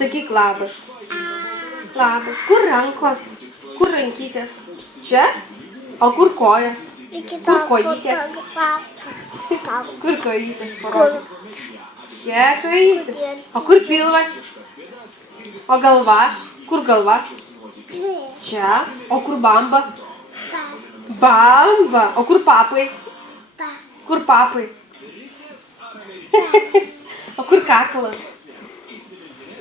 Sakyk labas. Labas. Kur rankos? Kur rankytės? Čia? O kur kojas? Kur kojytės? Kur kojytės parodyk? Čia kojytės. O kur pilvas? O galva? Kur galva? Čia. O kur bamba? Bamba. O kur papai? Kur papai? O kur kaklas?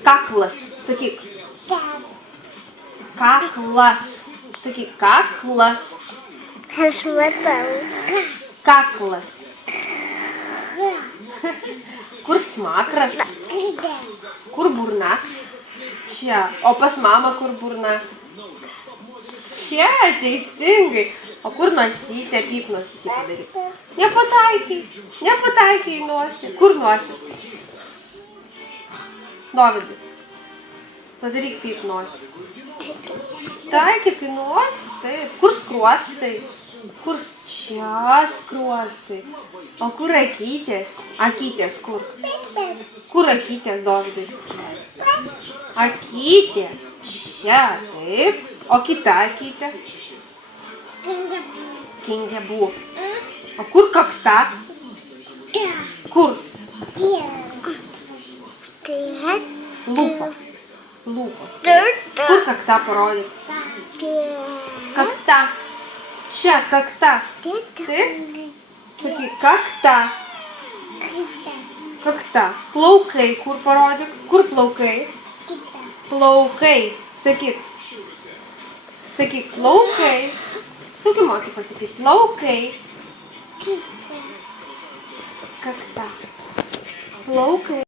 Kaklas. Sakyk. Kaklas. Sakyk, kaklas. Aš matau. Kaklas. Kur smakras? Kur burna? Čia. O pas mamą kur burna? Čia, teisingai. O kur nosytė? Pyp nosytė padaryk. Nepataikiai. Nepataikiai nosį. Kur nosis? Dovydai. Padaryk pyp nosį. Taikyk į nosį. Taip. Kur skruostai? Kur čia skruostai? O kur akytės? Akytės kur? Kur akytės, Dovydai? Akytė. Čia, taip. O kita akytė? Kingebu. O kur kakta? Kur? Lūpa. Lūpos. Kur kakta parodyk? Kakta. Čia kakta. Taip? Sakyk, kakta. Kakta. Plaukai. Kur parodyk? Kur plaukai? Plaukai. Sakyk. Sakyk, plaukai. Tu kaip moki pasakyt? Plaukai. Kakta. Plaukai.